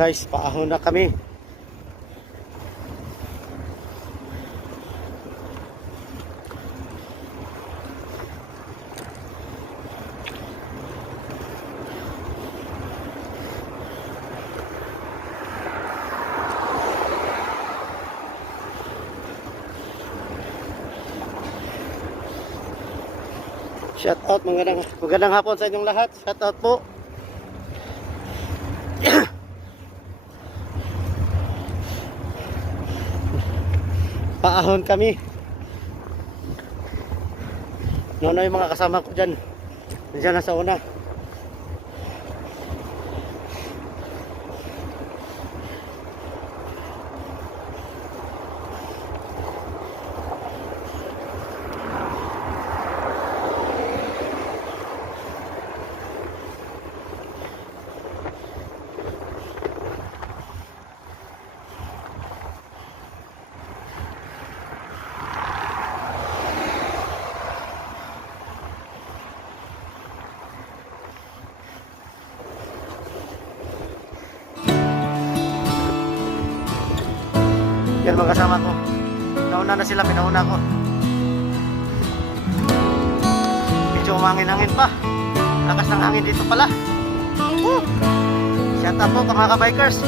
guys, paahon na kami. Shout out, magandang hapon sa inyong lahat. Shout out po. Paahon kami. Nono yung mga kasama ko dyan. Nandiyan na sa una. Yan mga kasama ko. Nauna na sila, pinauna ko. Medyo umangin-hangin pa. Lakas ng hangin dito pala. Shout out po mga ka-bikers.